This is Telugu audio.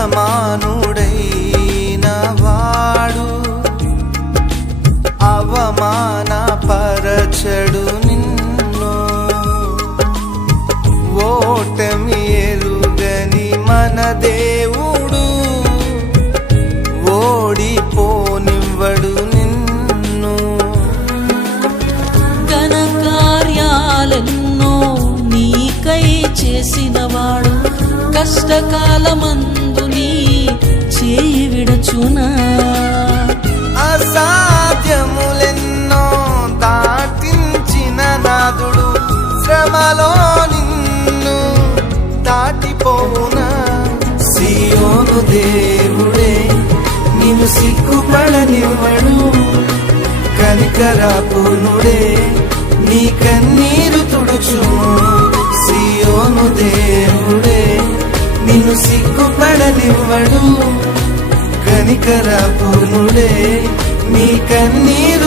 యజమానుడైన వాడు అవమానపరచడు నిన్ను. ఓటమి ఎరుగని మన దేవుడు ఓడిపోనివ్వడు నిన్ను. ఘన కార్యాలెన్నో నీకై చేసినవాడు కష్టకాలమందు నీ చేయి విడచునా. అసాధ్యములెన్నో దాటించిన నాదుడు శ్రమలో నిన్ను దాటిపోవునా. సియోను దేవుడే నిన్ను సిగ్గుపడనివ్వడు, కనికరపూర్ణుడే నీ కన్నీరు తుడుచును. సియోను దేవుడే నిన్ను సిగ్గుపడనివ్వడు, కనికరపూర్ణుడే నీ కన్నీరు